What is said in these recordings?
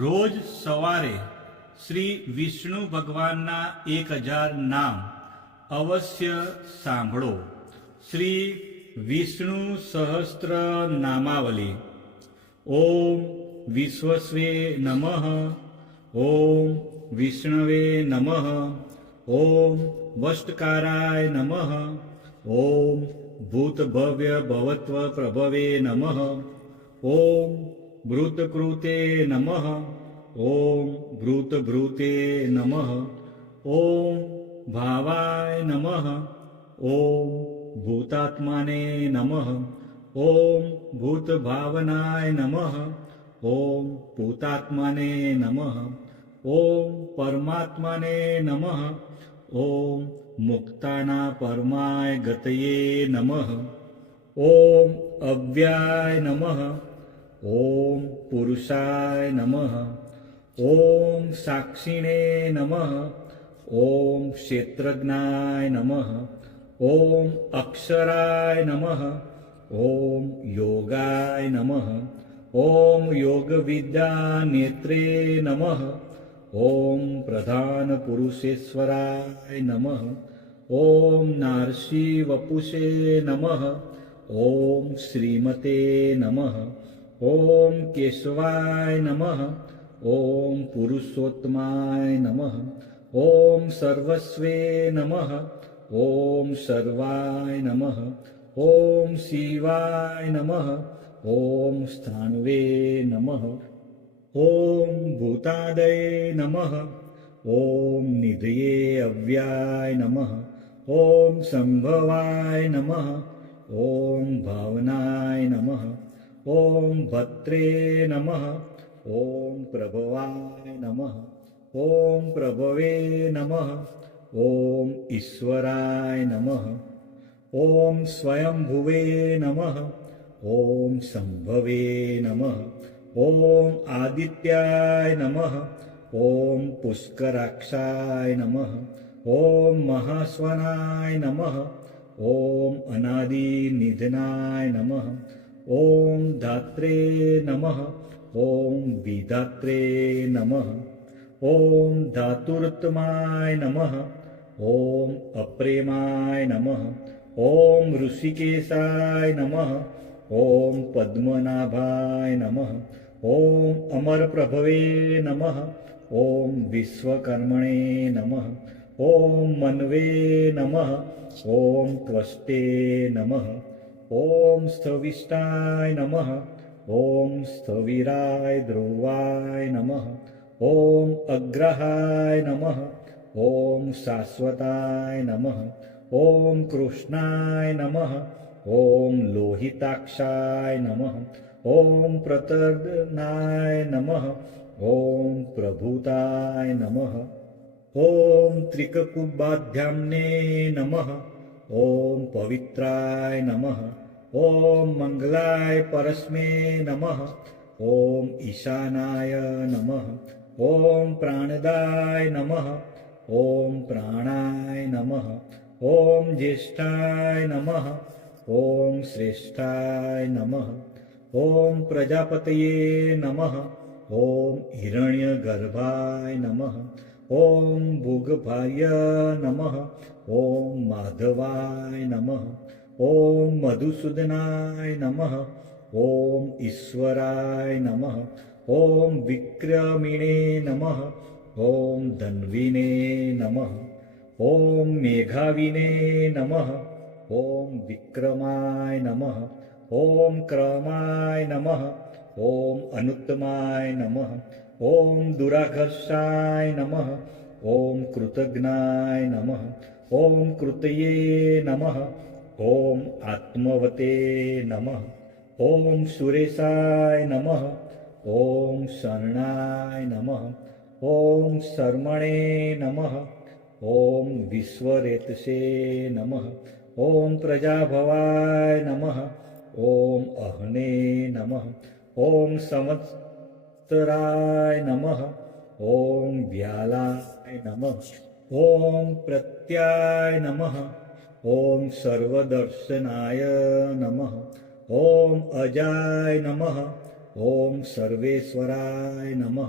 રોજ સવારે શ્રી વિષ્ણુ ભગવાનના 1000 નામ અવશ્ય સાંભળો. શ્રી વિષ્ણુ સહસ્ત્ર નામાવલી. ઓમ વિશ્વસ્વે નમઃ. ઓમ વિષ્ણવે નમઃ. ઓમ વષ્ટકારાય નમઃ. ઓમ ભૂતભવ્ય ભવત્વ પ્રભવે નમઃ. ઓમ ભૃતકૃતે નમઃ. ઓમ ભૃતભૃતે નમઃ. ઓમ ભાવાય નમઃ. ઓમ ભૂતાત્માને નમઃ. ઓમ ભૂતભાવનાય નમઃ. ઓમ ભૂતાત્માને નમઃ. ઓમ પરમાત્માને નમઃ. ઓમ મુક્તાના પરમાય ગતયે નમઃ. ઓમ અવ્યાય નમઃ. ઓમ પુરુષાય નમઃ. ઓમ સાક્ષિણે નમઃ. ઓમ ક્ષેત્રજ્ઞાય નમઃ. ઓમ અક્ષરાય નમઃ. ઓમ યોગાય નમઃ. ઓમ યોગવિદ્યા નેત્રે નમઃ. ઓમ પ્રધાન પુરુષેશ્વરાય નમઃ. ઓમ નારસી વપુષે નમઃ. ઓમ શ્રીમતે નમઃ. ઓમ કેશવાય નમઃ. ઓમ પુરુષોત્તમાય નમઃ. ઓમ સર્વસ્વે નમઃ. ઓમ સર્વાય નમઃ. ઓમ શિવાય નમઃ. ઓમ સ્થાણવે નમઃ. ઓમ ભૂતાદય નમઃ. ઓમ નિધયે અવ્યાય નમઃ. ઓમ સંભવાય નમઃ. ઓમ ભાવનાય નમઃ. ઓમ ભત્રે નમઃ. ઓમ પ્રભવાય નમઃ. ઓમ પ્રભવે નમઃ. ઓમ ઈશ્વરાય નમઃ. ઓમ સ્વયંભુવે નમઃ. ઓમ સંભવે નમઃ. ઓમ આદિત્યાય નમઃ. ઓમ પુષ્કરાક્ષાય નમઃ. ઓમ મહાસ્વનાય નમઃ. ઓમ અનાદિનિધનાય નમઃ. ઓમ ધાત્રે નમઃ. ઓમ વિધાત્રે નમઃ. ઓમ ધાતુરુત્તમાય નમઃ. ઓમ અપ્રેમાય નમઃ. ઓમ ઋષિકેશાય નમઃ. ઓમ પદ્મનાભાય નમઃ. ઓમ અમરપ્રભવે નમઃ. ઓમ વિશ્વકર્મણે નમઃ. ઓમ મન્વે નમઃ. ઓમ ત્વષ્ટે નમઃ. ઓમ સ્થવિષ્ટાય નમઃ. ઓમ સ્થવિરાય ધ્રુવાય નમઃ. ઓમ અગ્રહાય નમઃ. ઓમ શાશ્વતાય નમઃ. ઓમ કૃષ્ણાય નમઃ. ઓમ લોહિતાક્ષાય નમઃ. ઓમ પ્રતર્દનાય નમઃ. ઓમ પ્રભુતાય નમઃ. ઓમ ત્રિકકુબાધ્યામ્ને નમઃ. ઓમ પવિત્રાય નમઃ. ઓમ મંગલાય પરસ્મે નમઃ. ઓમ ઈશાનાય નમઃ. ઓમ પ્રાણદાય નમઃ. ઓમ પ્રાણાય નમઃ. ઓમ જ્યેષ્ઠાય નમઃ. ઓમ શ્રેષ્ઠાય નમઃ. ઓમ પ્રજાપતયે નમઃ. ઓમ હિરણ્યગર્ભાય નમઃ. ઓમ ભૂગભાય નમઃ. ઓમ માધવાય નમઃ. ઓમ મધુસૂદનાય નમઃ. ઓમ ઈશ્વરાય નમઃ. ઓમ વિક્રમિણે નમઃ. ઓમ ધન્વીને નમઃ. ઓમ મેઘાવિને નમઃ. ઓમ વિક્રમાય નમઃ. ઓમ ક્રમાય નમઃ. ઓમ અનુત્તમાય નમઃ. ઓમ દુરાઘર્ષાય નમઃ. ઓમ કૃતજ્ઞાય નમઃ. ઓમ કૃતયે નમઃ. ઓમ આત્મવતે નમઃ. ઓમ સુરેશાય નમઃ. ઓમ શરણાય નમઃ. ઓમ શર્મણે નમઃ. ઓમ વિશ્વરેતસે નમઃ. ઓમ પ્રજાભવાય નમઃ. ઓમ અહને નમઃ. ઓમ સંવત્સરાય નમઃ. ઓમ વ્યાલાય નમઃ. ઓમ પ્રત્યાય નમઃ. ઓમ સર્વદર્શનાય નમઃ. ઓમ અજાય નમઃ. ॐ सर्वेश्वराय नमः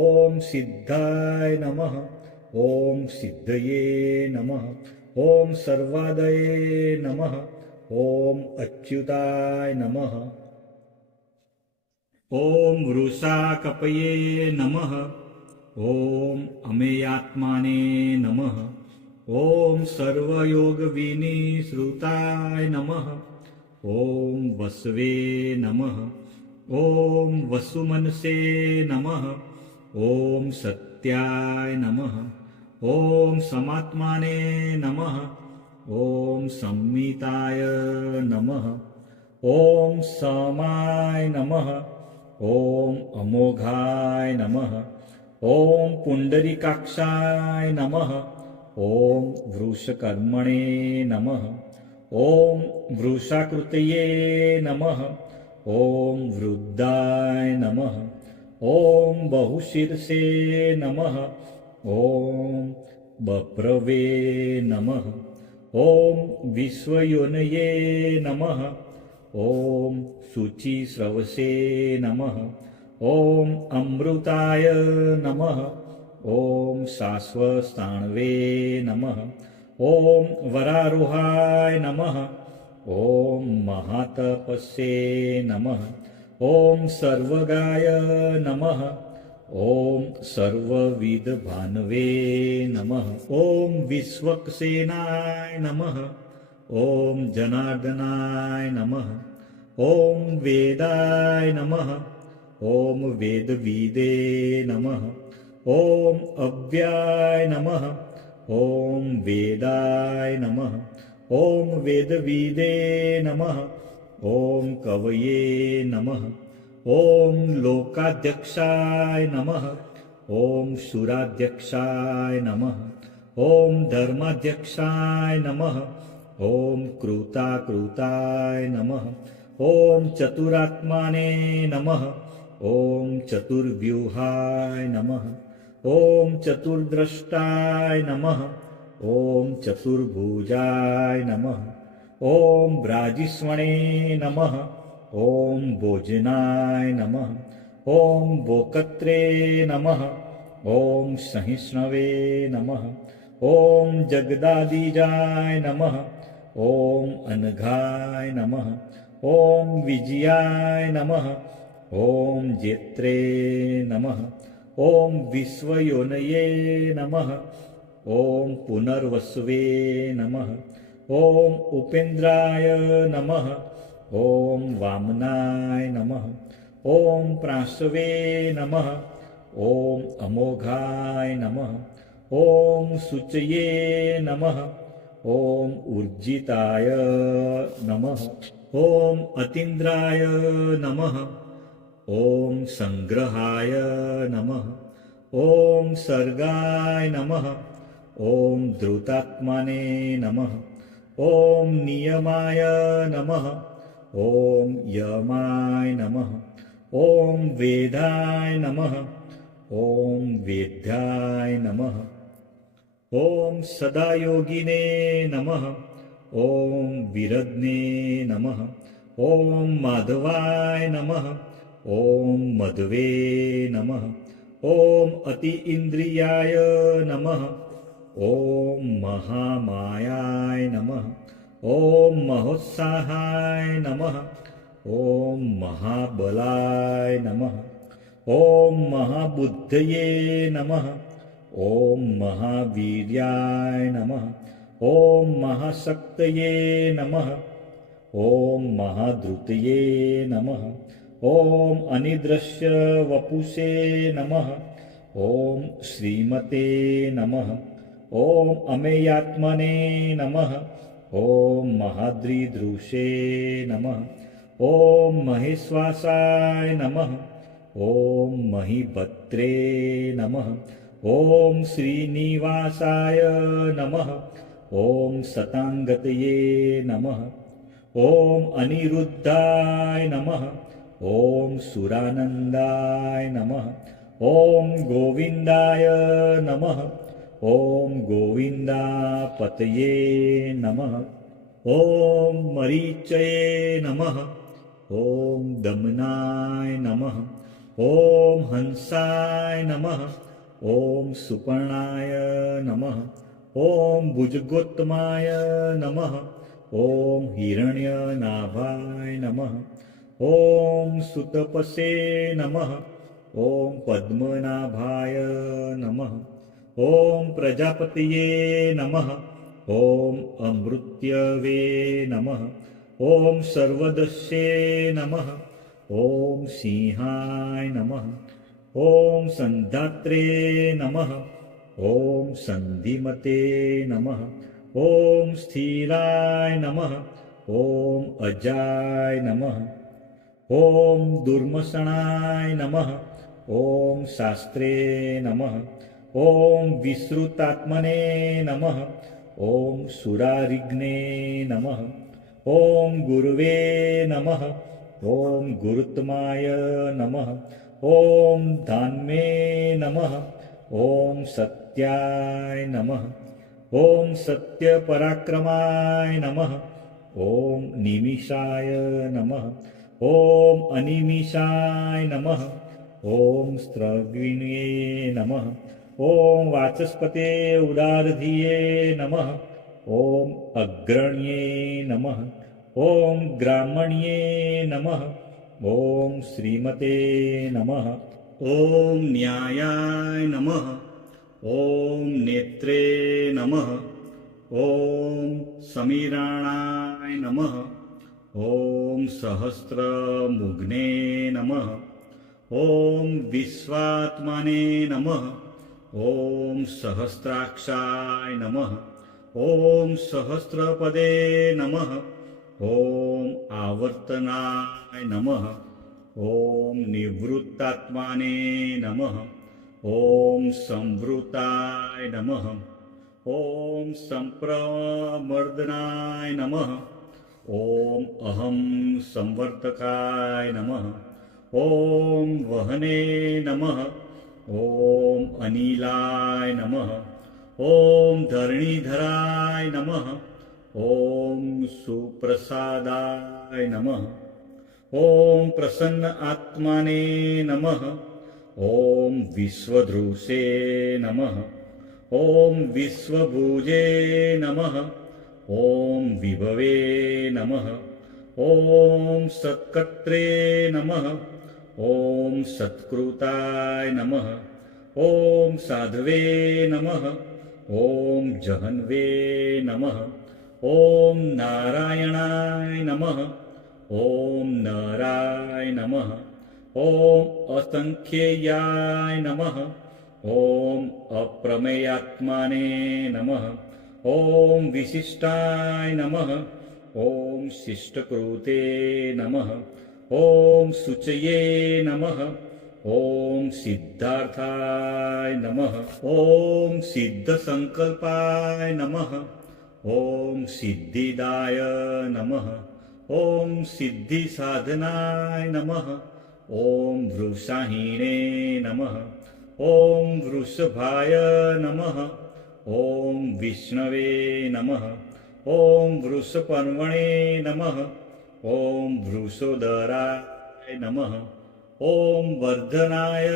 ॐ सिद्धाय नमः ॐ सिद्धये नमः ॐ सर्वादये नमः ॐ अच्युताय नमः ॐ वृषाकपये नमः ॐ अमेयात्माने नमः ॐ सर्वयोगविनिश्रुताय नमः ॐ वसवे नमः ॐ वसुमनसे नमः ॐ सत्याय नमः ॐ समात्माने नमः ॐ संमिताय नमः ॐ समाय नमः ॐ अमोघाय नमः ॐ पुंडरीकाक्षाय नमः ॐ वृषकर्मणे नमः ॐ वृषाकृतये नमः ॐ वृद्धाय नमः ॐ बहुशीर्षे नमः ॐ बप्रवे नमः ॐ विश्वयोनये नमः ॐ शुचिस्रवसे नमः ॐ अमृताय नमः ॐ शाश्वतस्थाणवे नमः ॐ वरारोहाय नमः ॐ महातपस्ये नमः ॐ सर्वगाय नमः ॐ सर्वविदभानवे नमः ॐ विश्वक्सेनाय नमः ॐ जनार्दनाय नमः ॐ वेदाय नमः ॐ वेदविदे नमः ॐ अव्याय नमः ॐ वेदाय नमः ॐ वेदविदे नमः ॐ कवये नमः ॐ लोकाध्यक्षाय नमः ॐ सुराध्यक्षाय नमः ॐ धर्माध्यक्षाय नमः ॐ कृताकृताय नमः ॐ चतुरात्माने नमः ॐ चतुर्व्यूहाय नमः ॐ चतुर्द्रष्टाय नमः ॐ चतुर्भुजाय नमः ॐ ब्राजिस्वणे नमः ॐ भोजनाय नमः ॐ बोकत्रे नमः ॐ सहिष्णवे नमः ॐ जगदादिजाय नमः ॐ अनघाय नमः ॐ विजयाय नमः ॐ जेत्रे नमः ॐ विश्वयोनये नमः ॐ पुनर्वसवे नमः ॐ उपेन्द्राय नमः ॐ वामनाय नमः ॐ प्राशवे नमः ॐ अमोघाय नमः ॐ शुचये नमः ॐ ऊर्जिताय नमः ॐ अतीन्द्राय नमः ॐ संग्रहाय नमः ॐ सर्गाय नमः ॐ धृतात्माने नमः ॐ नियमाय नमः ॐ यमाय नमः ॐ वेदाय नमः ॐ वेद्याय नमः ॐ सदायोगिने नमः ॐ विरज्ञे नमः ॐ माधवाय नमः ॐ मध्वे नमः ॐ अति इंद्रियाय नमः ॐ महामायाय नमः ॐ महोत्साहाय नमः ॐ महाबलाय नमः ॐ महाबुद्धये नमः ॐ महावीर्याय नमः ॐ महाशक्तये नमः ॐ महाद्रुतये नमः ॐ अनिदृश्य वपुषे नमः ॐ श्रीमते नमः ॐ अमेयात्मने नमः ॐ महाद्रिदृशे नमः ॐ महेश्वासाय नमः ॐ महीभद्रे नमः ॐ श्रीनिवासाय नमः ॐ सताङ्गतये नमः ॐ अनिरुद्धाय नमः ॐ सुरानन्दाय नमः ॐ गोविन्दाय नमः ॐ गोविन्दापतये नमः ॐ मरीचये नमः ॐ दमनाय नमः ॐ हंसाय नमः ॐ सुपर्णाय नमः ॐ भुजगोत्तमाय नमः ॐ हिरण्यनाभाय नमः ॐ सुतपसे नमः ॐ पद्मनाभाय नमः ॐ प्रजापतये नमः ॐ अमृत्यवे नमः ॐ सर्वदस्ये नमः ॐ सिंहाय नमः ॐ सन्धात्रे नमः ॐ सन्धिमते नमः ॐ स्थिराय नमः ॐ अजाय नमः ॐ दुर्मसणाय नमः ॐ शास्त्रे नमः ॐ विश्रुतात्मने नमः ॐ सुरारिघ्ने नमः ॐ गुरुवे नमः ॐ गुरुत्माय नमः ॐ धान्मे नमः ॐ सत्याय नमः ॐ सत्यपराक्रमाय नमः ॐ निमिषाय नमः ॐ अनिमिषाय नमः ॐ स्त्रविण्ये नमः ॐ वाचस्पते उदारधिये नमः ॐ अग्रण्ये नमः ॐ ग्रामण्ये नमः ॐ श्रीमते नमः ॐ न्यायाय नमः ॐ नेत्रे नमः ॐ समीराणाय नमः ॐ सहस्रमुग्ने नमः ॐ विश्वात्मने नमः ॐ सहस्राक्षाय नमः ॐ सहस्रपदे नमः ॐ आवर्तनाय नमः ॐ निवृत्तात्माने नमः ॐ संवृताय नमः ॐ संप्रमर्दनाय नमः ॐ अहं संवर्तकाय नमः ॐ वहने नमः ॐ अनिलाय नमः ॐ धरणीधराय नमः ॐ सुप्रसादाय नमः ॐ प्रसन्न आत्माने नमः ॐ विश्वधृषे नमः ॐ विश्वभुजे नमः ॐ विभवे नमः ॐ सत्कर्त्रे नमः ॐ सत्कृताय नमः ॐ साधवे नमः ॐ जहन्वे नमः ॐ नारायणाय नमः ॐ नराय नमः ॐ असंख्येयाय नमः ॐ अप्रमेयात्माने नमः ॐ विशिष्टाय नमः ॐ शिष्टकृते नमः ॐ शुचये नमः ॐ सिद्धार्थाय नमः ॐ सिद्धसंकल्पाय नमः ॐ सिद्धिदाय नमः ॐ सिद्धिसाधनाय नमः ॐ वृषाहीणे नमः ॐ वृषभाय नमः ॐ विष्णवे नमः ॐ वृषपर्वणे नमः ॐ वृषोदराय नमः ॐ वर्धनाय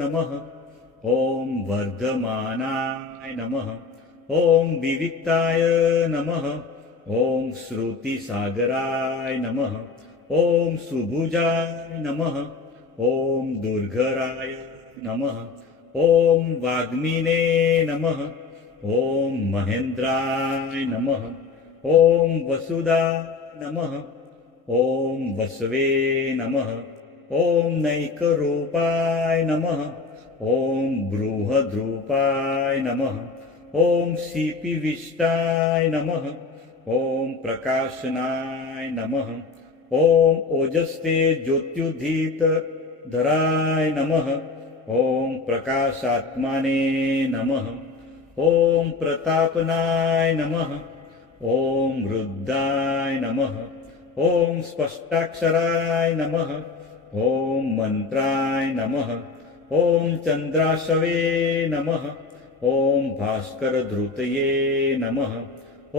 नमः ॐ वर्धमानाय नमः ॐ विविक्ताय नमः ॐ श्रुतिसागराय नमः ॐ सुभुजाय नमः ॐ दुर्धराय नमः ॐ वाग्मिने नमः ॐ महेन्द्राय नमः ॐ वसुदाय नमः ॐ वसवे नमः ॐ नैकरूपाय नमः ॐ बृहद्रूपाय नमः ॐ शिपिविष्टाय नमः ॐ प्रकाशनाय नमः ॐ ओजस्ते ज्योत्युदित धराय नमः ॐ प्रकाशात्माने नमः ॐ प्रतापनाय नमः ॐ रुद्राय नमः ॐ स्पष्टाक्षराय नमः ॐ मंत्राय नमः ॐ चंद्राशवे नमः ॐ भास्करधृतये नमः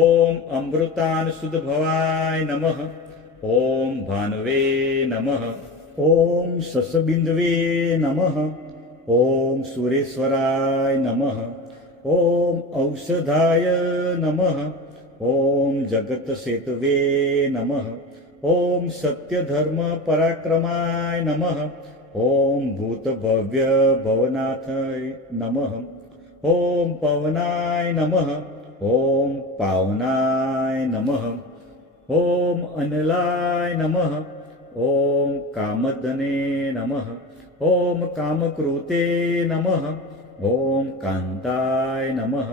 ॐ अमृतानुसुदभवाय नमः ॐ भानवे नमः ॐ ससबिन्दवे नमः ॐ सुरेश्वराय नमः ॐ औषधाय नमः ॐ जगत्सेतवे नमः ॐ सत्यधर्मपराक्रमाय नमः ॐ भूतभव्य भवनाथाय नमः ॐ पवनाय नमः ॐ पावनाय नमः ॐ अनलाय नमः ॐ कामदने नमः ॐ कामकृते नमः ॐ कान्ताय नमः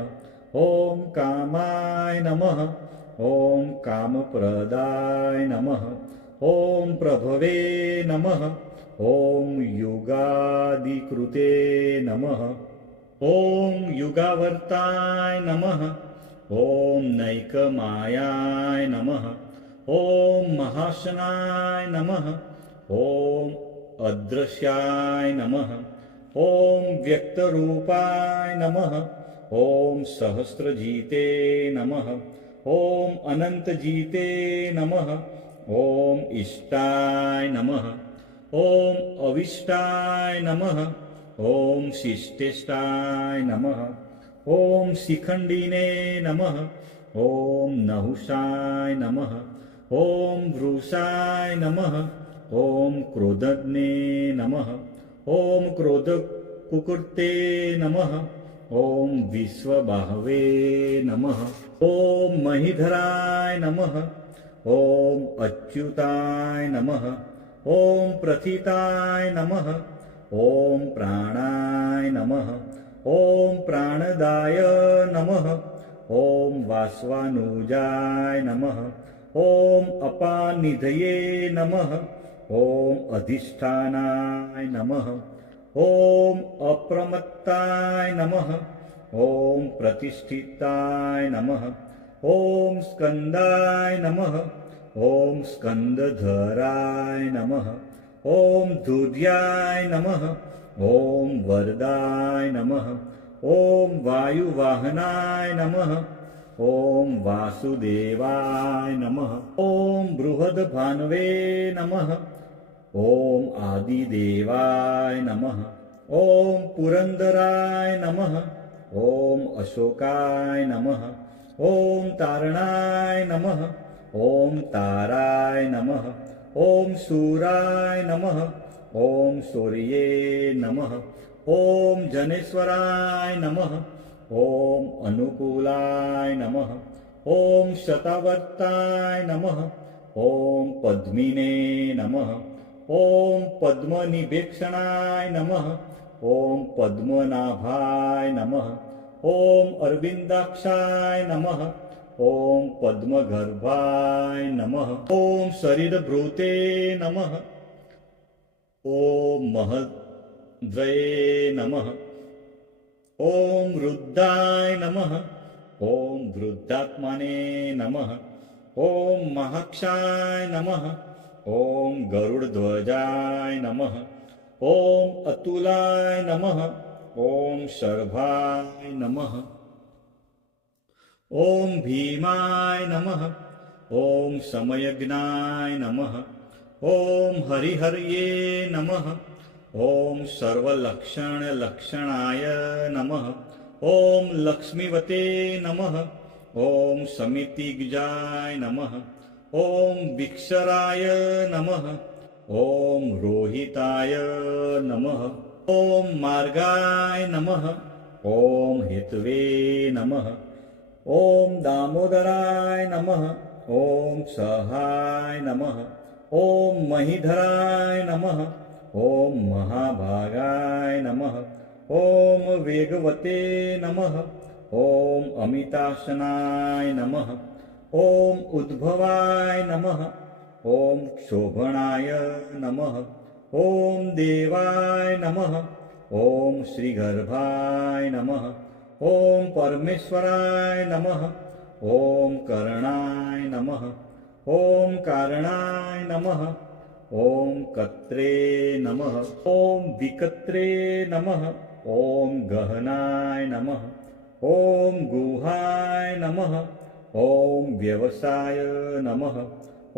ॐ कामाय नमः ॐ कामप्रदाय नमः ॐ प्रभवे नमः ॐ युगादिकृते नमः ॐ युगावर्ताय नमः ॐ नैकमायाय नमः ॐ महाशनाय नमः ॐ अदृश्याय नमः ॐ व्यक्तरूपाय नमः ॐ सहस्रजीते नमः ॐ अनन्तजीते नमः ॐ इष्टाय नमः ॐ अविष्टाय नमः ॐ शिष्टेष्टाय नमः ॐ शिखण्डिने नमः ॐ नहुषाय नमः ॐ वृषाय नमः ॐ क्रोधज्ञे नमः ॐ क्रोधकुकुर्ते नमः ॐ विश्वबाहवे नमः ॐ महीधराय नमः ॐ अच्युताय नमः ॐ प्रथिताय नमः ॐ प्राणाय नमः ॐ प्राणदाय नमः ॐ वासवानुजाय नमः ॐ अपानिधये नमः ॐ अधिष्ठानाय नमः ॐ अप्रमत्ताय नमः ॐ प्रतिष्ठिताय नमः ॐ स्कन्दाय नमः ॐ स्कन्दधराय नमः ॐ धूर्याय नमः ॐ वरदाय नमः ॐ वायुवाहनाय नमः ॐ वासुदेवाय नमः ॐ बृहद्भानवे नमः ॐ आदिदेवाय नमः ॐ पुरन्दराय नमः ॐ अशोकाय नमः ॐ तारणाय नमः ॐ ताराय नमः ॐ शूराय नमः ॐ सूर्ये नमः ॐ जनेश्वराय नमः ॐ अनुकूलाय नमः ॐ शतावर्ताय नमः ॐ पद्मिने नमः ॐ पद्मनिभेक्षणाय नमः ॐ पद्मनाभाय नमः ॐ अरविन्दाक्षाय नमः ॐ पद्मगर्भाय नमः ॐ शरीरभृते नमः ॐ महद्वये नमः ॐ वृद्धाय नमः ॐ वृद्धात्मने नमः ॐ महाक्षाय नमः ॐ गरुडध्वजाय नमः ॐ अतुलाय नमः ॐ शर्भाय नमः ॐ भीमाय नमः ॐ समयज्ञाय नमः ॐ हरिहर्ये नमः ॐ सर्वलक्षणलक्षणाय नमः ॐ लक्ष्मीवते नमः ॐ समितिज्ञाय नमः ॐ विक्षराय नमः ॐ रोहिताय नमः ॐ मार्गाय नमः ॐ हेतवे नमः ॐ दामोदराय नमः ॐ सहाय नमः ॐ महीधराय नमः ॐ महाभागाय नमः ॐ वेगवते नमः ॐ अमिताशनाय नमः ॐ उद्भवाय नमः ॐ क्षोभणाय नमः ॐ देवाय नमः ॐ श्रीगर्भाय नमः ॐ परमेश्वराय नमः ॐ करणाय नमः ॐ कारणाय नमः ॐ कत्रे नमः ॐ विकत्रे नमः ॐ गहनाय नमः ॐ गुहाय नमः ॐ व्यवसाय नमः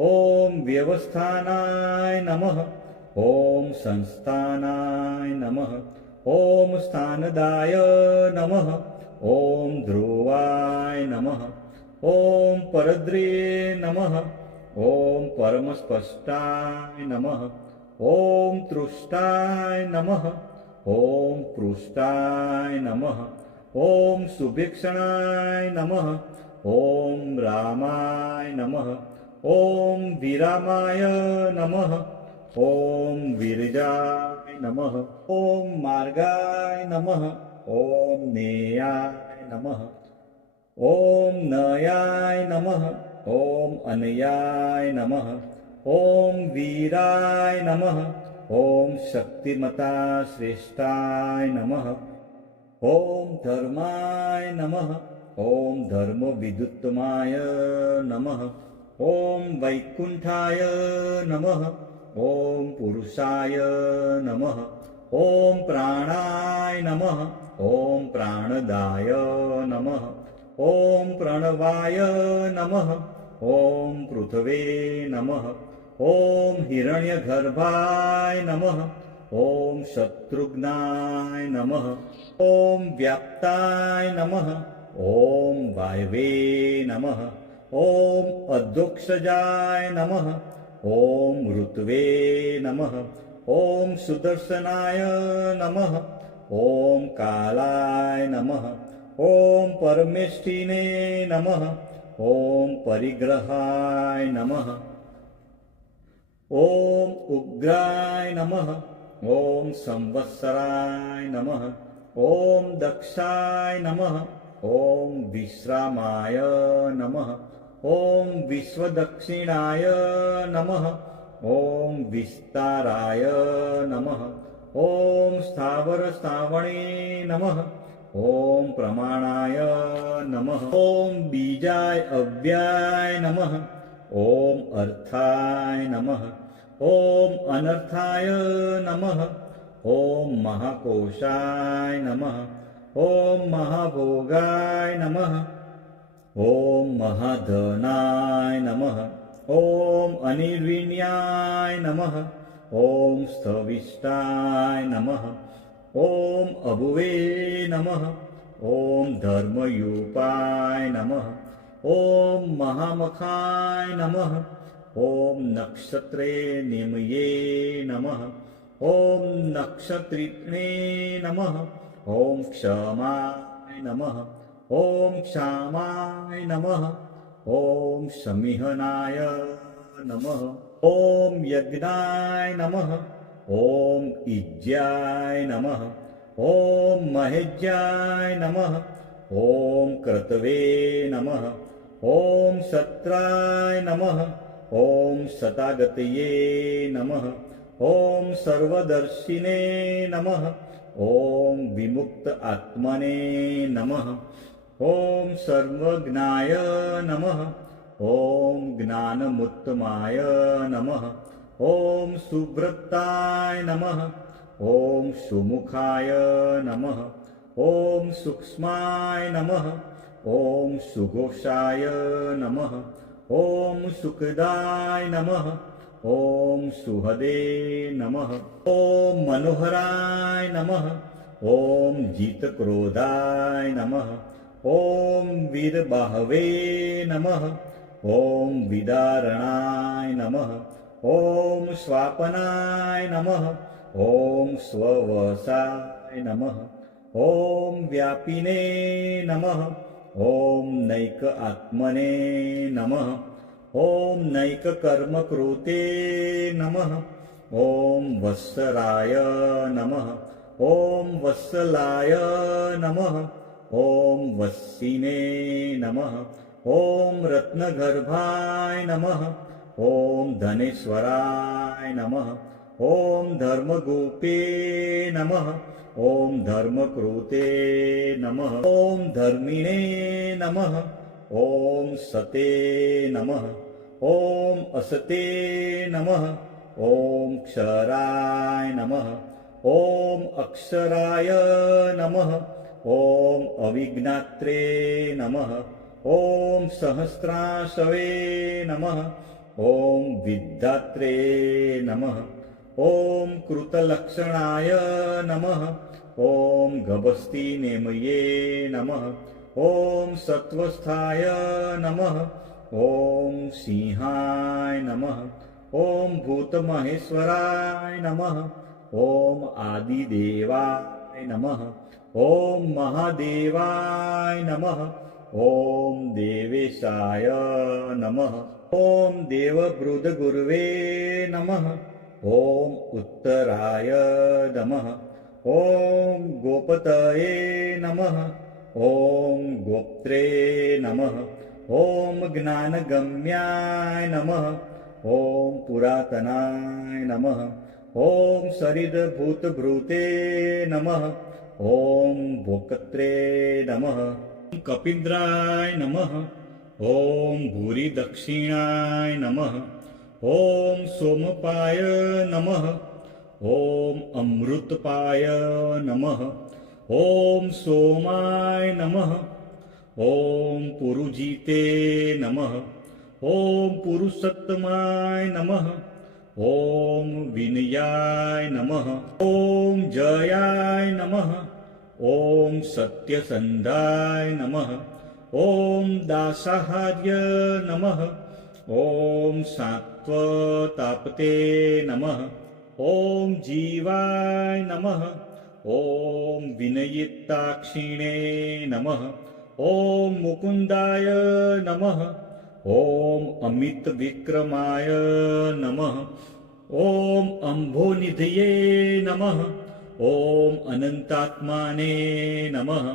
ॐ व्यवस्थानाय नमः ॐ संस्थानाय नमः ॐ स्थानदाय नमः ॐ ध्रुवाय नमः ॐ परद्रे नमः ॐ परमस्पष्टाय नमः ॐ तृष्टाय नमः ॐ पृष्ठाय नमः ॐ सुभिक्षणाय नमः ॐ रामाय नमः ॐ विरामाय नमः ॐ विरजाय नमः ॐ मार्गाय नमः ॐ नेयाय नमः ॐ नयाय नमः ॐ अनयाय नमः ॐ वीराय नमः ॐ शक्तिमता श्रेष्ठाय नमः ॐ धर्माय नमः ॐ धर्मविदुत्तमाय नमः ॐ वैकुण्ठाय नमः ॐ पुरुषाय नमः ॐ प्राणाय नमः ॐ प्राणदाय नमः ॐ प्रणवाय नमः ॐ पृथ्वे नमः ॐ हिरण्यगर्भाय नमः ॐ शत्रुघ्नाय नमः ॐ व्याप्ताय नमः ॐ वायवे नमः ॐ अधोक्षजाय नमः ॐ ऋत्वे नमः ॐ सुदर्शनाय नमः ॐ कालाय नमः ॐ परमेष्ठिने नमः ॐ परिग्रहाय नमः ॐ उग्राय नमः ॐ संवत्सराय नमः ॐ दक्षाय नमः ॐ विश्रामाय नमः ॐ विश्वदक्षिणाय नमः ॐ विस्ताराय नमः ॐ स्थावरस्थावणे नमः ॐ प्रमाणाय नमः ॐ बीजाय अव्याय नमः ॐ अर्थाय नमः ॐ अनर्थाय नमः ॐ महाकोशाय नमः ॐ महाभोगाय नमः ॐ महाधनाय नमः ॐ अनिर्विण्याय नमः ॐ स्थविष्टाय नमः ॐ अभुवे नमः ॐ धर्मयूपाय नमः ॐ महामखाय नमः ॐ नक्षत्रे निमये नमः ॐ नक्षत्रिणे नमः ॐ क्षमाय नमः ॐ क्षामाय नमः ॐ समिहनाय नमः ॐ यज्ञाय नमः ॐ इज्याय नमः ॐ महेज्याय नमः ॐ क्रतवे नमः ॐ सत्राय नमः ॐ सतागतये नमः ॐ सर्वदर्शिने नमः ॐ विमुक्त आत्मने नमः ॐ सर्वज्ञाय नमः ॐ ज्ञानमुत्तमाय नमः ॐ सुब्रताय नमः ॐ सुमुखाय नमः ॐ सूक्ष्माय नमः ॐ सुघोषाय नमः ॐ सुखदाय नमः ॐ सुहदे नमः ॐ मनोहराय नमः ॐ जितक्रोधाय नमः ॐ वीरबाहवे नमः ॐ विदारणाय नमः ॐ स्वापनाय नमः ॐ स्ववसाय नमः ॐ व्यापिने नमः ॐ नैक आत्मने नमः ॐ नैक कर्मकृते नमः ॐ वत्सराय नमः ॐ वत्सलाय नमः ॐ वत्सिने नमः ॐ रत्नगर्भाय नमः ॐ धनेश्वराय नमः ॐ धर्मगोपे नमः ॐ धर्मकृते नमः ॐ धर्मिणे नमः ॐ सते नमः ॐ असते नमः ॐ क्षराय नमः ॐ अक्षराय नमः ॐ अविज्ञात्रे नमः ॐ सहस्राशवे नमः ॐ विद्धात्रे नमः ॐ कृतलक्षणाय नमः ॐ गभस्तिनेमये नमः ॐ सत्वस्थाय नमः ॐ सिंहाय नमः ॐ भूतमहेश्वराय नमः ॐ आदिदेवाय नमः ॐ महादेवाय नमः ॐ देवेशाय नमः ॐ देवबृहद्गुरवे नमः ॐ उत्तराय नमः ॐ गोपतये नमः ॐ गोप्त्रे नमः ॐ ज्ञानगम्याय नमः ॐ पुरातनाय नमः ॐ शरीरभूतभृते नमः ॐ भोक्त्रे नमः कपीन्द्राय नमः ॐ भूरिदक्षिणाय नमः ॐ सोमपाय नमः ॐ अमृतपाय नमः ॐ सोमाय नमः ॐ पुरुजिते नमः ॐ पुरुषोत्तमाय नमः ॐ विनयाय नमः ॐ जयाय नमः ॐ सत्यसन्धाय नमः ॐ दासाहार्य नमः ॐ सात्वतापते नमः ॐ जीवाय नमः ॐ विनयिताक्षिणे नमः ॐ मुकुन्दाय नमः ॐ अमितविक्रमाय नमः ॐ अम्भोनिधये नमः ॐ अनन्तात्माने नमः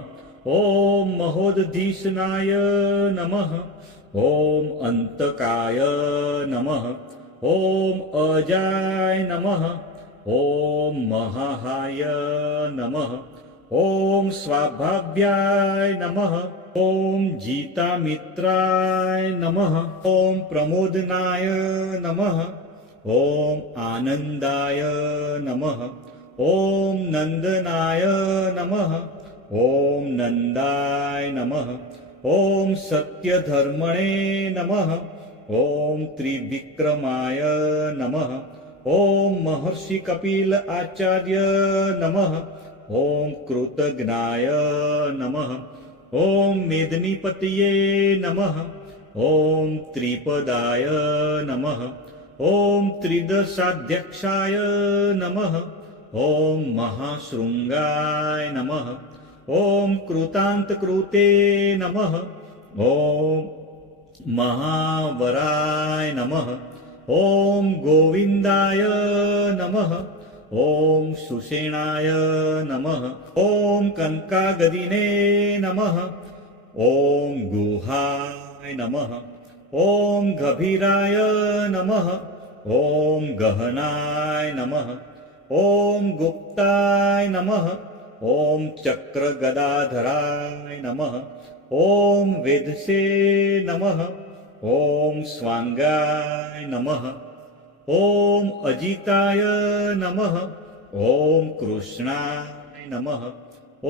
ॐ महोदधीशनाय नमः ॐ अन्तकाय नमः ॐ अजाय नमः ॐ महाहाय नमः ॐ स्वाभाव्याय नमः ॐ जितामित्राय नमः ॐ प्रमोदनाय नमः ॐ आनन्दाय नमः ॐ नन्दनाय नमः ॐ नन्दाय नमः ॐ सत्यधर्मणे नमः ॐ त्रिविक्रमाय नमः ॐ महर्षि कपिल आचार्य नमः ॐ कृतज्ञाय नमः ॐ मेदिनीपतये नमः ॐ त्रिपदाय नमः ॐ त्रिदशाध्यक्षाय नमः ॐ महाशृङ्गाय नमः ॐ कृतान्तकृते नमः ॐ महावराय नमः ॐ गोविन्दाय नमः ॐ सुषेणाय नमः ॐ कनकागदिने नमः ॐ गुहाय नमः ॐ गभीराय नमः ॐ गहनाय नमः ॐ गुप्ताय नमः ॐ चक्रगदाधराय नमः ॐ वेदसे नमः ॐ स्वाङ्गाय नमः ॐ अजिताय नमः ॐ कृष्णाय नमः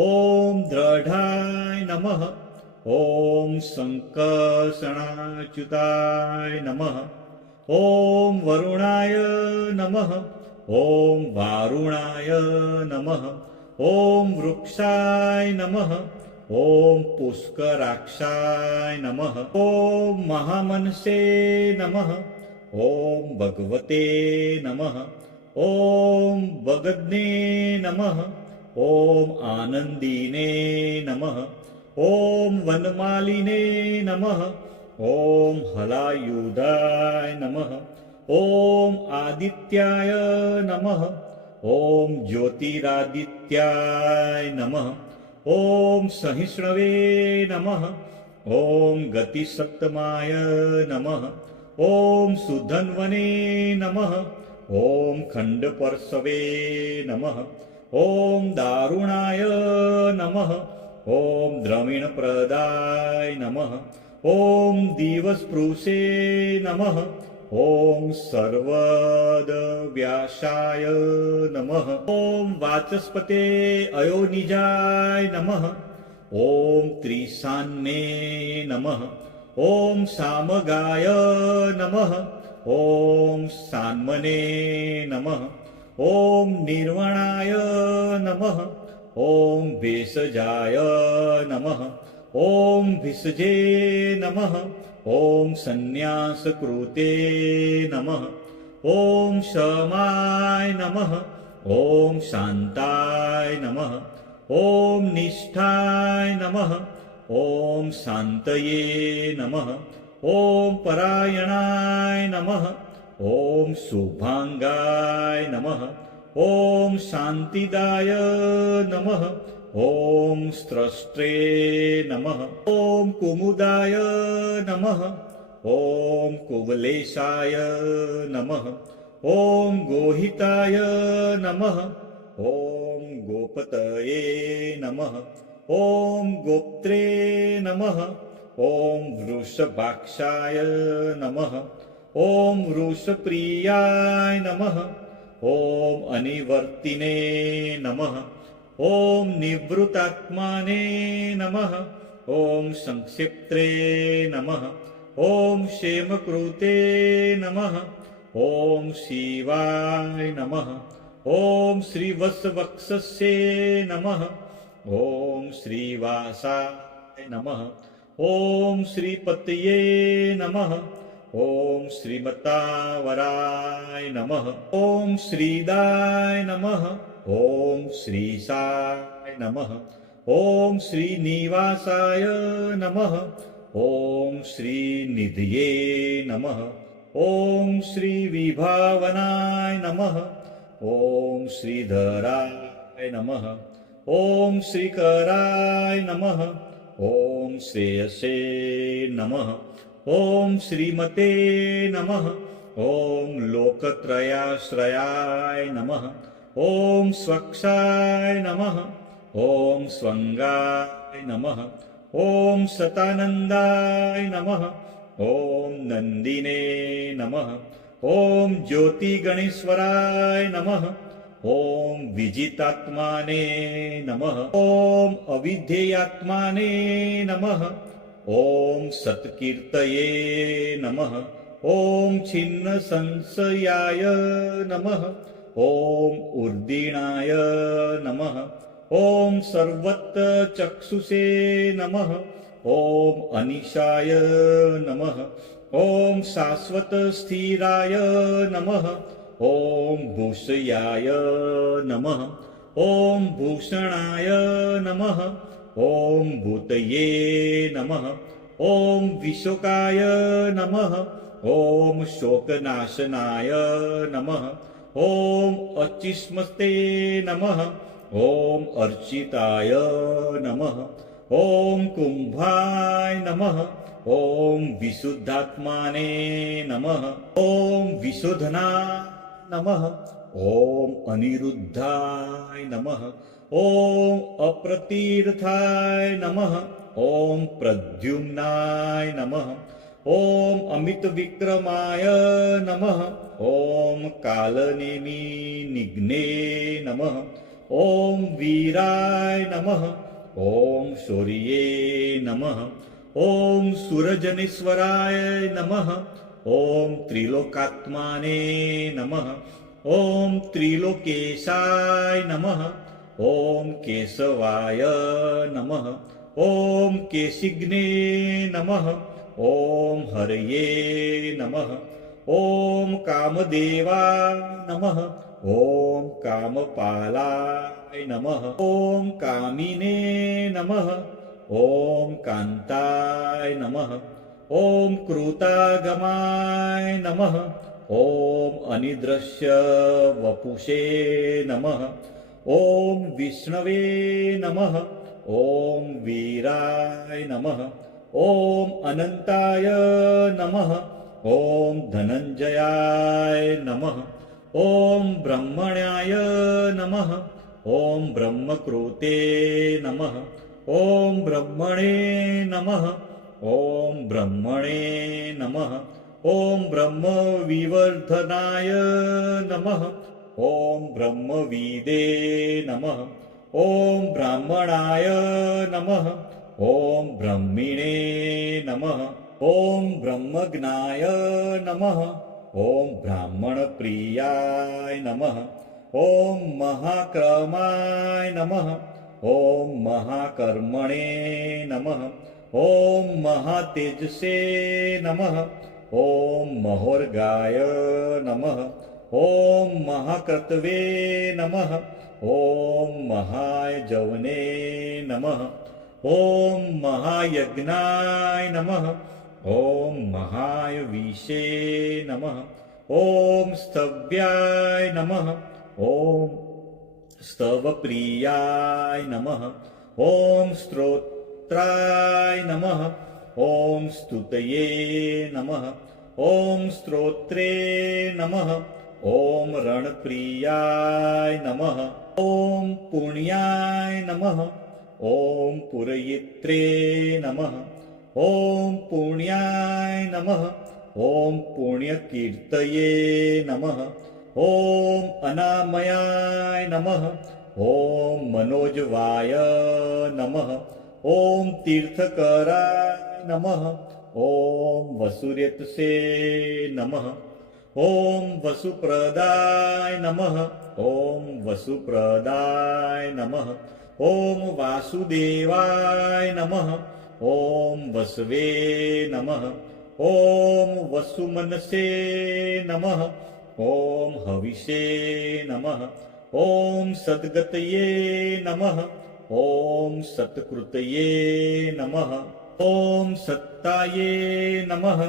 ॐ दृढाय नमः ॐ संकर्षणाच्युताय नमः ॐ वरुणाय नमः ॐ वारुणाय नमः ॐ वृक्षाय नमः ॐ पुष्कराक्षाय नमः ॐ महामनसे नमः ॐ भगवते नमः ॐ भगज्ञे नमः ॐ आनन्दिने नमः ॐ वनमालिने नमः ॐ हलायुधाय नमः ॐ आदित्याय नमः ॐ ज्योतिरादित्याय नमः ॐ सहिष्णवे नमः ॐ गतिसत्तमाय नमः ॐ सुधन्वने नमः ॐ खण्डपर्शवे नमः ॐ दारुणाय नमः ॐ द्रविणप्रदाय नमः ॐ दिवस्पृशे नमः ॐ सर्वदव्यासाय नमः ॐ वाचस्पते अयोनिजाय नमः ॐ त्रिसान्मे नमः ॐ सामगाय नमः ॐ सान्मने नमः ॐ निर्वणाय नमः ॐ भेषजाय नमः ॐ भिषजे नमः ॐ संन्यासकृते नमः ॐ शमाय नमः ॐ शान्ताय नमः ॐ निष्ठाय नमः ॐ शान्तये नमः ॐ परायणाय नमः ॐ शुभांगाय नमः ॐ शान्तिदाय नमः ॐ स्रष्टे नमः ॐ कुमुदाय नमः ॐ कुवलेशाय नमः ॐ गोहिताय नमः ॐ गोपतये नमः ॐ गोप्त्रे नमः ॐ वृषभाक्षाय नमः ॐ वृषप्रियाय नमः ॐ अनिवर्तिने नमः ॐ निवृत्तात्माने नमः ॐ संक्षिप्त्रे नमः ॐ क्षेमकृते नमः ॐ शिवाय नमः ॐ श्रीवत्सवक्षसे नमः ॐ श्रीवासाय नमः ॐ श्रीपतये नमः ॐ श्रीमतावराय नमः ॐ श्रीदाय नमः ॐ श्रीशाय नमः ॐ श्रीनिवासाय नमः ॐ श्रीनिधये नमः ॐ श्रीविभावनाय नमः ॐ श्रीधराय नमः ॐ श्रीकराय नमः ॐ श्रेयसे नमः ॐ श्रीमते नमः ॐ लोकत्रयाश्रयाय नमः ॐ स्वक्षाय नमः ॐ स्वंगाय नमः ॐ सतानंदाय नमः ॐ नंदिने नमः ॐ ज्योतिगणेश्वराय नमः ॐ विजितात्माने नमः ॐ अविधेयात्माने नमः ॐ सत्कीर्तये नमः ॐ छिन्नसंशयाय नमः ॐ उर्दीणाय नमः ॐ सर्वतचक्षुषे नमः ॐ अनिशाय नमः ॐ शाश्वतस्थिराय नमः ॐ भूषयाय नमः ॐ भूषणाय नमः ॐ भूतये नमः ॐ विशोकाय नमः ॐ शोकनाशनाय नमः ॐ अचिष्मस्ते नमः ॐ अर्चिताय नमः ॐ कुंभाय नमः ॐ विशुद्धात्माने नमः ॐ विशोधना नमः ॐ अनिरुद्धाय नमः ॐ अप्रतीर्थाय नमः ॐ प्रद्युम्नाय नमः ॐ अमितविक्रमाय नमः ॐ कालनेमि निघ्ने नमः ॐ वीराय नमः ॐ शौर्ये नमः ॐ सुरजनेश्वराय नमः ॐ त्रिलोकात्माने नमः ॐ त्रिलोकेशाय नमः ॐ केशवाय नमः ॐ केशिग्ने नमः ॐ हरये नमः ॐ कामदेवाय नमः ॐ कामपालाय नमः ॐ कामिने नमः ॐ कान्ताय नमः ॐ कृतागमाय नमः ॐ अनिदृश्य वपुषे नमः ॐ विष्णवे नमः ॐ वीराय नमः ॐ अनंताय नमः ॐ धनंजयाय नमः ॐ ब्रह्मण्याय नमः ॐ ब्रह्मकृते नमः ॐ ब्रह्मणे नमः ॐ ब्रह्मणे नमः ॐ ब्रह्मविवर्धनाय नमः ॐ ब्रह्मविदे नमः ॐ ब्राह्मणाय नमः ॐ ब्रह्मिणे नमः ॐ ब्रह्मज्ञाय नमः ॐ ब्राह्मणप्रियाय नमः ॐ महाक्रमाय नमः ॐ महाकर्मणे नमः ॐ महातेजसे नमः ॐ महोर्गाय नमः ॐ महाक्रतवे नमः ॐ महायजवने नमः ॐ महायज्ञाय नमः ॐ महायविषे नमः ॐ स्तव्याय नमः ॐ स्तवप्रियाय नमः ॐ स्तोत्राय नमः ॐ स्तुतये नमः ॐ स्तोत्रे नमः ॐ रणप्रियाय नमः ॐ पुण्याय नमः ॐ पुरयित्रे नमः ॐ पुण्याय नमः ॐ पुण्यकीर्तये नमः ॐ अनामयाय नमः ॐ मनोजवाय नमः ॐ तीर्थकराय नमः ॐ वसुरेतसे नमः ॐ वसुप्रदाय नमः ॐ वसुप्रदाय नमः ॐ वासुदेवाय नमः ॐ वसवे नमः ॐ वसुमनसे नमः ॐ हविषे नमः ॐ सद्गतये नमः ॐ सत्कृतये नमः ॐ सत्ताये नमः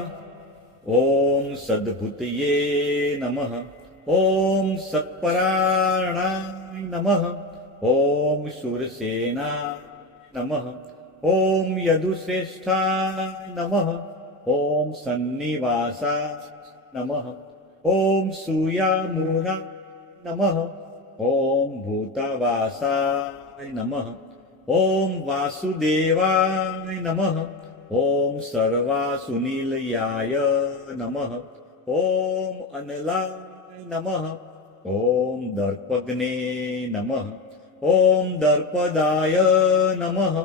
ॐ सद्भूतये नमः ॐ सत्परायणाय नमः ॐ शूरसेनाय नमः ॐ यदुश्रेष्ठाय नमः ॐ सन्निवासाय नमः ॐ सूयामूनाय नमः ॐ भूतावासाय नमः ॐ वासुदेवाय नमः ॐ सर्वासुनिलयाय नमः ॐ अनलाय नमः ॐ दर्पग्ने नमः ॐ दर्पदाय नमः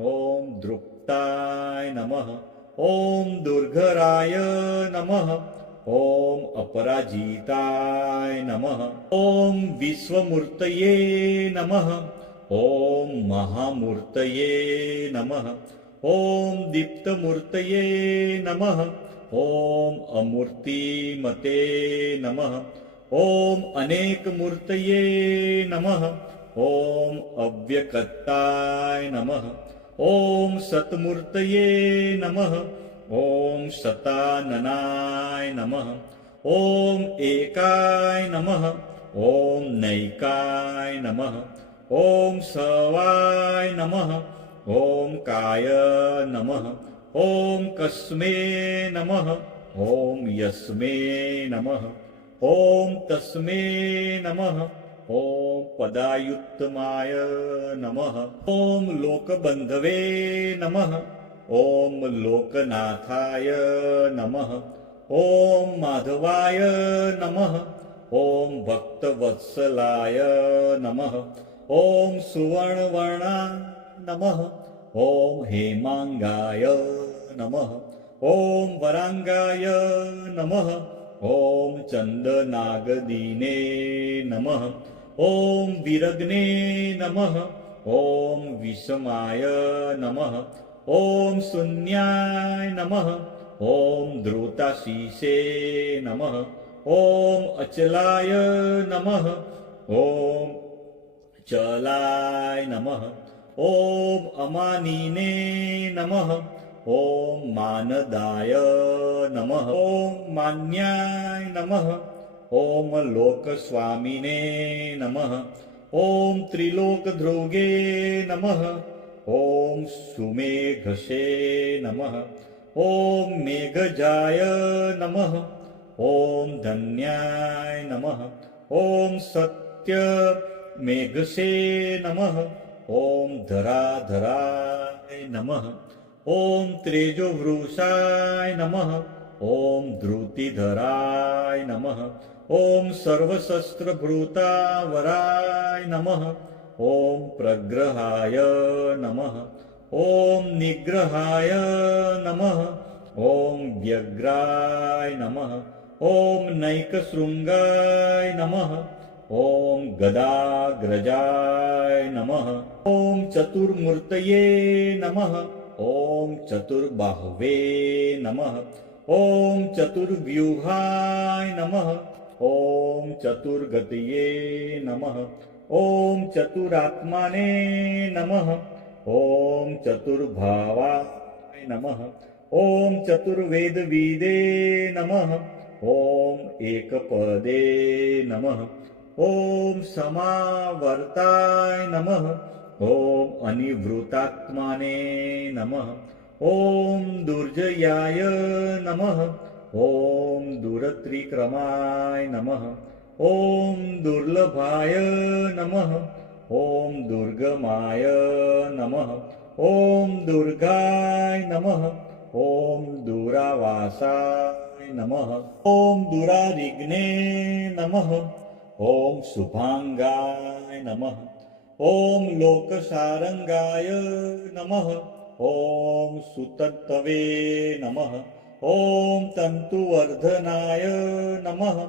ॐ दृक्ताय नमः ॐ दुर्घराय नमः ॐ अपराजिताय नमः ॐ विश्वमूर्तये नमः ॐ महामूर्तये नमः ॐ दीप्तमूर्तये नमः ॐ अमूर्तिमते नमः ॐ अनेकमूर्तये नमः ॐ अव्यक्ताय नमः ॐ सत्मूर्तये नमः ॐ शताननाय नमः ॐ एकाय नमः ॐ नैकाय नमः ॐ सवाय नमः ॐ काय नमः ॐ कस्मे नमः ॐ यस्मे नमः ॐ तस्मे नमः ॐ पदायुत्तमाय नमः ॐ लोकबन्धवे नमः ॐ लोकनाथाय नमः ॐ माधवाय नमः ॐ भक्तवत्सलाय नमः ॐ सुवर्णवर्णाय नमः ॐ हेमांगाय नमः ॐ वरांगाय नमः ॐ चन्दनागदीने नमः ॐ विरग्ने नमः ॐ विषमाय नमः ॐ शून्याय नमः ॐ द्रुताशीषे नमः ॐ अचलाय नमः ॐ चलाय नमः ॐ अमानिने नमः ॐ मानदाय नमः ॐ मान्याय नमः ॐ लोकस्वामिने नमः ॐ त्रिलोकध्रुगे नमः ॐ सुमेघसे नमः ॐ मेघजाय नमः ॐ धन्याय नमः ॐ सत्यमेघसे नमः ॐ धराधराय नमः ॐ तेजोवृषाय नमः ॐ धृतिधराय नमः ॐ सर्वशस्त्रभृतावराय नमः ॐ प्रग्रहाय नमः ॐ निग्रहाय नमः ॐ व्यग्राय नमः ॐ नैकशृङ्गाय नमः ॐ गदाग्रजाय नमः ॐ चतुर्मूर्तये नमः ॐ चतुर्बाहवे नमः ॐ चतुर्व्यूहाय नमः ॐ चतुर्गतये नमः ॐ चतुरात्माने नमः ॐ चतुर्भावाय नमः ॐ चतुर्वेदविदे नमः ॐ एकपदे नमः ॐ समावर्ताय नमः ॐ अनिवृतात्माने नमः ॐ दुर्जयाय नमः ॐ दुरत्रिक्रमाय नमः ॐ दुर्लभाय नमः ॐ दुर्गमाय नमः ॐ दुर्गाय नमः ॐ दुरावासाय नमः ॐ दुरारिग्ने नमः ॐ शुभांगाय नमः ॐ लोकसारंगाय नमः ॐ सुतत्तवे नमः ॐ तंतुवर्धनाय नमः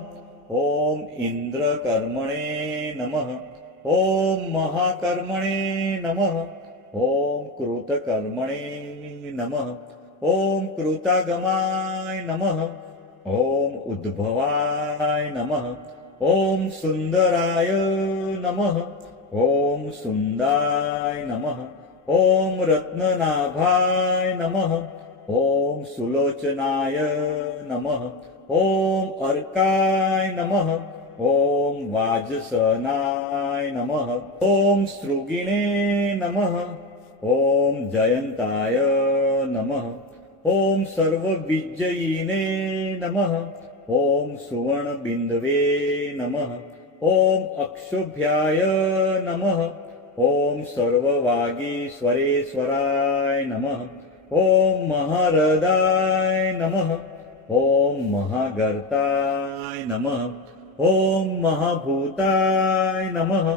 ॐ इंद्रकर्मणे नमः ॐ महाकर्मणे नमः ॐ कृतकर्मणे नमः ॐ कृतागमाय नमः ॐ उद्भवाय नमः ॐ सुंदराय नमः ॐ सुंदाय नमः ॐ रत्ननाभाय नमः ॐ सुलोचनाय नमः ॐ अर्काय नमः ॐ वाजसनाय नमः ॐ सृगिणे नमः ॐ जयंताय नमः ॐ सर्वविजयिने नमः ॐ सुवर्णबिन्दवे नमः ॐ अक्षोभ्याय नमः ॐ सर्ववागीश्वरेश्वराय नमः ॐ महारदाय नमः ॐ महागर्ताय नमः ॐ महाभूताय नमः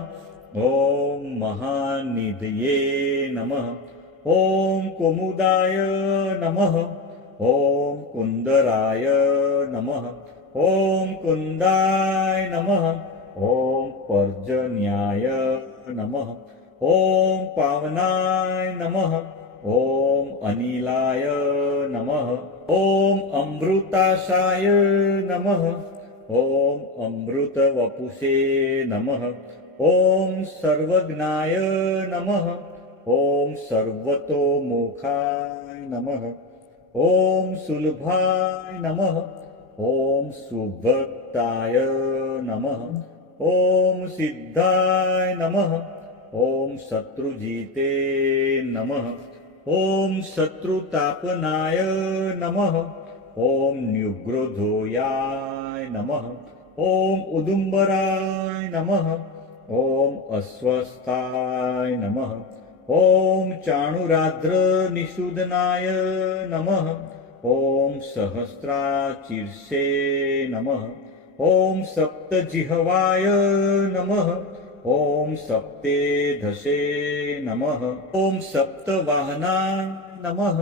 ॐ महानिधये नमः ॐ कुमुदाय नमः ॐ कुन्दराय नमः ॐ कुन्दाय नमः ॐ पर्जन्याय नमः ॐ पावनाय नमः ॐ अनिलाय नमः ॐ अमृताशाय नमः ॐ अमृतवपुषे नमः ॐ सर्वज्ञाय नमः ॐ सर्वतोमुखाय नमः ॐ सुलभाय नमः ॐ सुभक्ताय नमः ॐ सिद्धाय नमः ॐ शत्रुजिते नमः ॐ शत्रुतापनाय नमः ॐ न्युग्रोधोयाय नमः ॐ उदुम्बराय नमः ॐ अस्वस्थाय नमः ॐ चाणुराद्र निषूदनाय नमः ॐ सहस्राचीर्षे नमः ॐ सप्तजिह्वाय नमः ॐ सप्तेधसे नमः ॐ सप्तवाहनाय नमः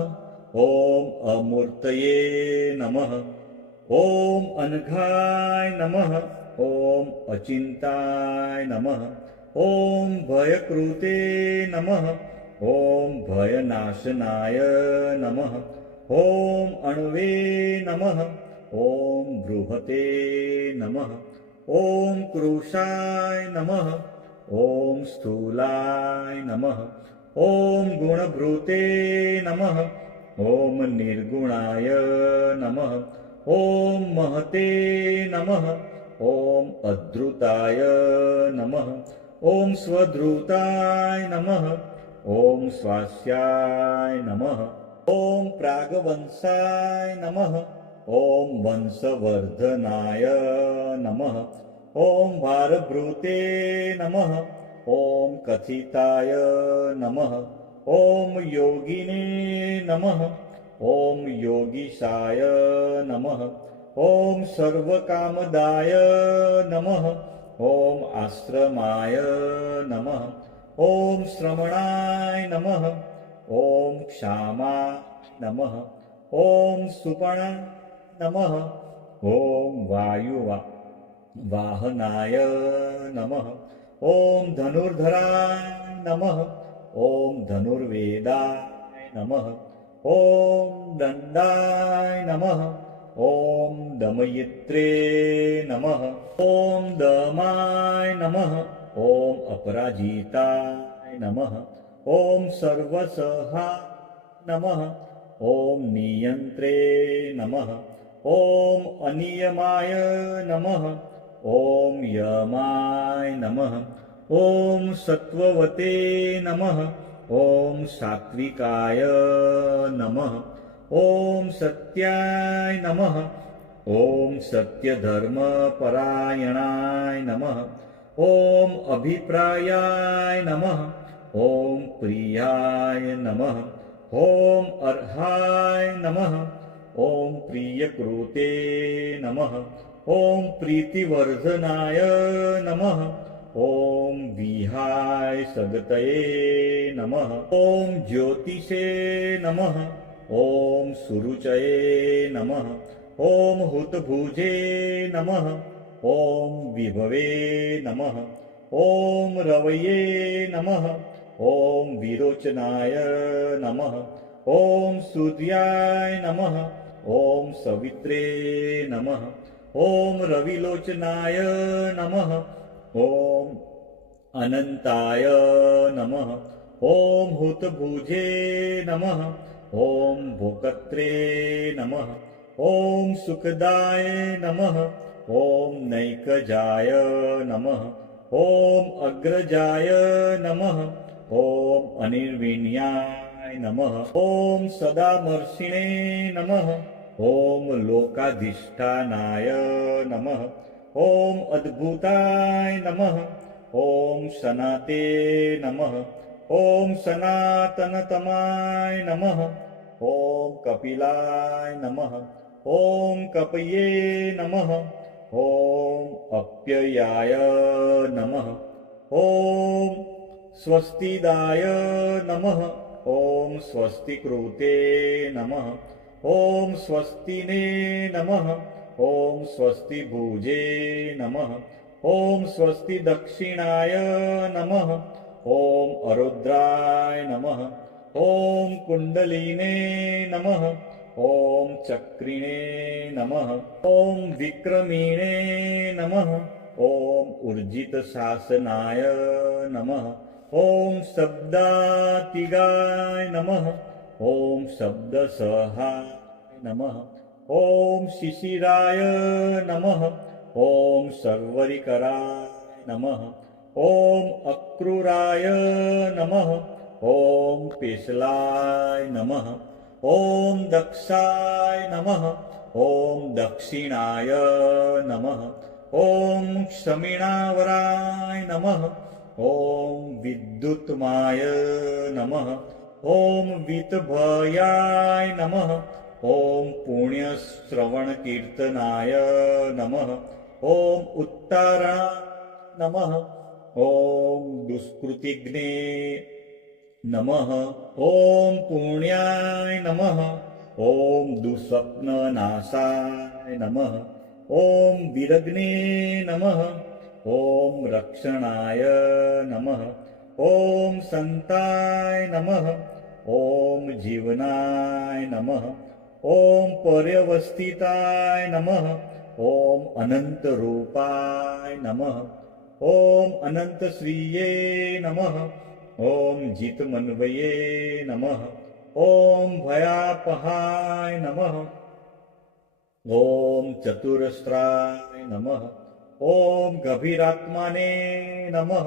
ॐ अमूर्तये नमः ॐ अनघाय नमः ॐ अचिन्ताय नमः ॐ भयकृते नमः ॐ भयनाशनाय नमः ॐ अण्वे नमः ॐ बृहते नमः ॐ कृशाय नमः ॐ स्थूलाय नमः ॐ गुणभृते नमः ॐ निर्गुणाय नमः ॐ महते नमः ॐ अद्रुताय नमः ॐ स्वधृताय नमः ॐ स्वास्याय नमः ॐ प्रागवंशाय नमः ॐ वंशवर्धनाय नमः ॐ भारभृते नमः ॐ कथिताय नमः ॐ योगिने नमः ॐ योगीशाय नमः ॐ सर्वकामदाय नमः ॐ आश्रमाय नमः ॐ श्रमणाय नमः ॐ क्षामाय नमः ॐ सुपणाय नमः ॐ वायुवाहनाय नमः ॐ धनुर्धराय नमः ॐ धनुर्वेदाय नमः ॐ दण्डाय नमः ॐ दमयित्रे नमः ॐ दमाय नमः ॐ अपराजिताय नमः ॐ सर्वसहाय नमः ॐ नियन्त्रे नमः ॐ अनियमाय नमः ॐ यमाय नमः ॐ सत्त्ववते नमः ॐ सात्विकाय नमः ॐ सत्याय नमः ॐ सत्यधर्मपरायणाय नमः ॐ अभिप्रायाय नमः ॐ प्रियाय नमः ॐ अर्हाय नमः ॐ प्रियकृते नमः ॐ प्रीतिवर्धनाय नमः ॐ विहाय सगतये नमः ॐ ज्योतिषे नमः ॐ सुरुचये नमः ॐ हुतभुजे नमः ॐ विभवे नमः ॐ रवये नमः ॐ विरोचनाय नमः ॐ सूर्याय नमः ॐ सवित्रे नमः ॐ रविलोचनाय नमः ॐ अनन्ताय नमः ॐ हुतभुजे नमः ॐ भोक्त्रे नमः ॐ सुखदाय नमः ॐ नैकजाय नमः ॐ अग्रजाय नमः ॐ अनिर्विण्याय नमः ॐ सदामर्षिणे नमः ॐ लोकाधिष्ठानाय नमः ॐ अद्भुताय नमः ॐ सनाते नमः ॐ सनातनतमाय नमः ॐ कपिलाय नमः ॐ कपये नमः ॐ अप्ययाय नमः ॐ स्वस्तिदाय नमः ॐ स्वस्तिकृते नमः ॐ स्वस्तिने नमः ॐ स्वस्तिभुजे नमः ॐ स्वस्तिदक्षिणाय नमः ॐ अरुद्राय नमः ॐ कुण्डलिने नमः ॐ चक्रिणे नमः ॐ विक्रमिणे नमः ॐ ऊर्जितशासनाय नमः ॐ शब्दातिगाय नमः ॐ शब्दसहाय नमः ॐ शिशिराय नमः ॐ सर्वरिकराय नमः ॐ अक्रूराय नमः ॐ पेशलाय नमः ॐ दक्षाय नमः ॐ दक्षिणाय नमः ॐ क्षमिणावराय नमः ॐ विद्युत्माय नमः ॐ वितभयाय नमः ॐ पुण्यश्रवणकीर्तनाय नमः ॐ उत्तराय नमः ॐ दुष्कृतिघ्ने नमः ॐ पुण्याय नमः ॐ दुःस्वप्ननाशाय नमः ॐ विरग्ने नमः ॐ रक्षणाय नमः ॐ संताय नमः ॐ जीवनाय नमः ॐ पर्यवस्थिताय नमः ॐ अनन्तरूपाय नमः ॐ अनन्तश्रिये नमः ॐ जितमन्वये नमः ॐ भयापहाय नमः ॐ चतुरस्राय नमः ॐ गभीरात्माने नमः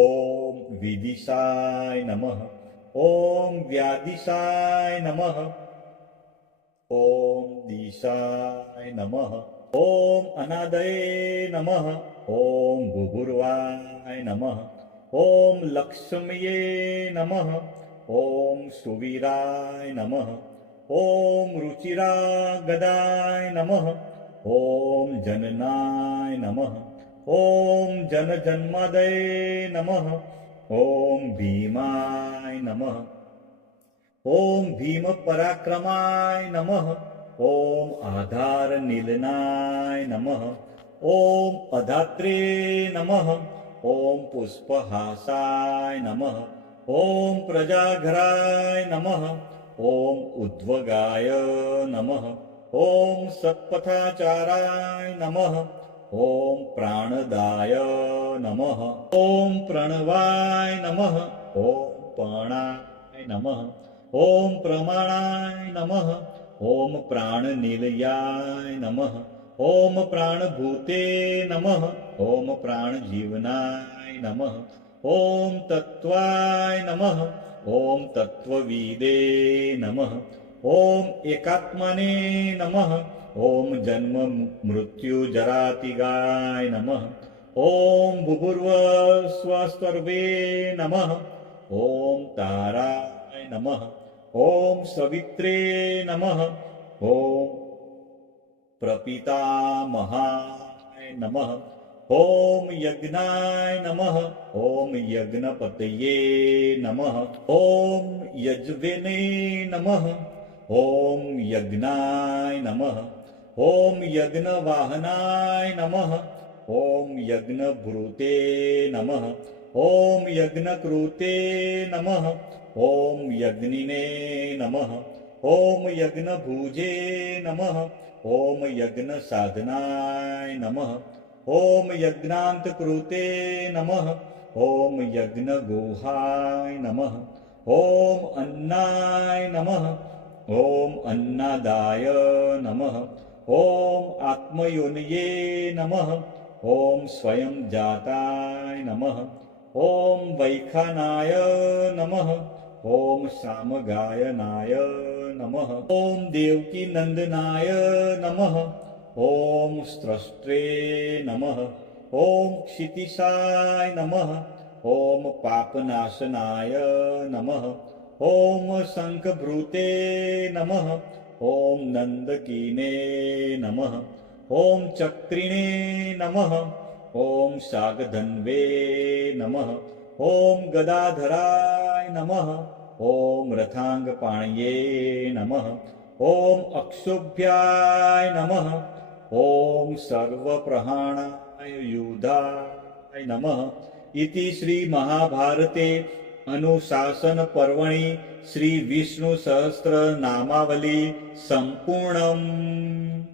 ॐ विदिशाय नमः ॐ व्यादिशाय नमः ॐ दिशाय नमः ॐ अनादये नमः ॐ भूभुर्वाय नमः ॐ लक्ष्म्ये नमः ॐ सुवीराय नमः ॐ रुचिरागदाय नमः ॐ जननाय नमः ॐ जनजन्मादये नमः ॐ भीमाय नमः ॐ भीमपराक्रमाय नमः ॐ आधारनीलनाय नमः ॐ अधात्रे नमः ॐ पुष्पहासाय नमः ॐ प्रजाघराय नमः ॐ उद्वगाय नमः ॐ सत्पथाचाराय नमः ॐ प्राणदाय नमः ॐ प्रणवाय नमः ॐ प्राणाय नमः ॐ प्रमाणाय नमः ॐ प्राणनिलयाय नमः ॐ प्राणभूते नमः ॐ प्राणजीवनाय नमः ॐ तत्त्वाय नमः ॐ तत्त्वविदे नमः ॐ एकात्मने नमः ॐ जन्म मृत्यु जरातिगाय नमः ॐ भूर्भुवस्वस्वर्वे नमः ॐ ताराय नमः ॐ सवित्रे नमः ॐ प्रपितामहाय नमः ॐ यज्ञाय नमः ॐ यज्ञपतये नमः ॐ यज्वेने नमः ॐ यज्ञाय नमः ॐ यज्ञवाहनाय नमः ॐ यज्ञभृते नमः ॐ यज्ञकृते नमः ॐ यज्ञिने नमः ॐ यज्ञभुजे नमः ॐ यज्ञसाधनाय नमः ॐ यज्ञान्तकृते नमः ॐ यज्ञगोहाय नमः ॐ अन्नाय नमः ॐ अन्नदाय नमः ॐ आत्मयोनये नमः ॐ स्वयं जाताय नमः ॐ वैखानाय नमः ॐ सामगायनाय नमः ॐ देवकीनन्दनाय नमः ॐ स्रष्टे नमः ॐ क्षितिशाय नमः ॐ पापनाशनाय नमः ॐ शङ्खभृते नमः ॐ नन्दकीने नमः ॐ चक्रिणे नमः ॐ शाकधन्वे नमः ॐ गदाधराय नमः ॐ रथाङ्गपाणये नमः ॐ अक्षोभ्याय नमः ॐ सर्वप्रहाणाय युधाय नमः इति श्रीमहाभारते अनुशासनपर्वणि श्रीविष्णुसहस्रनामावली सम्पूर्णम्।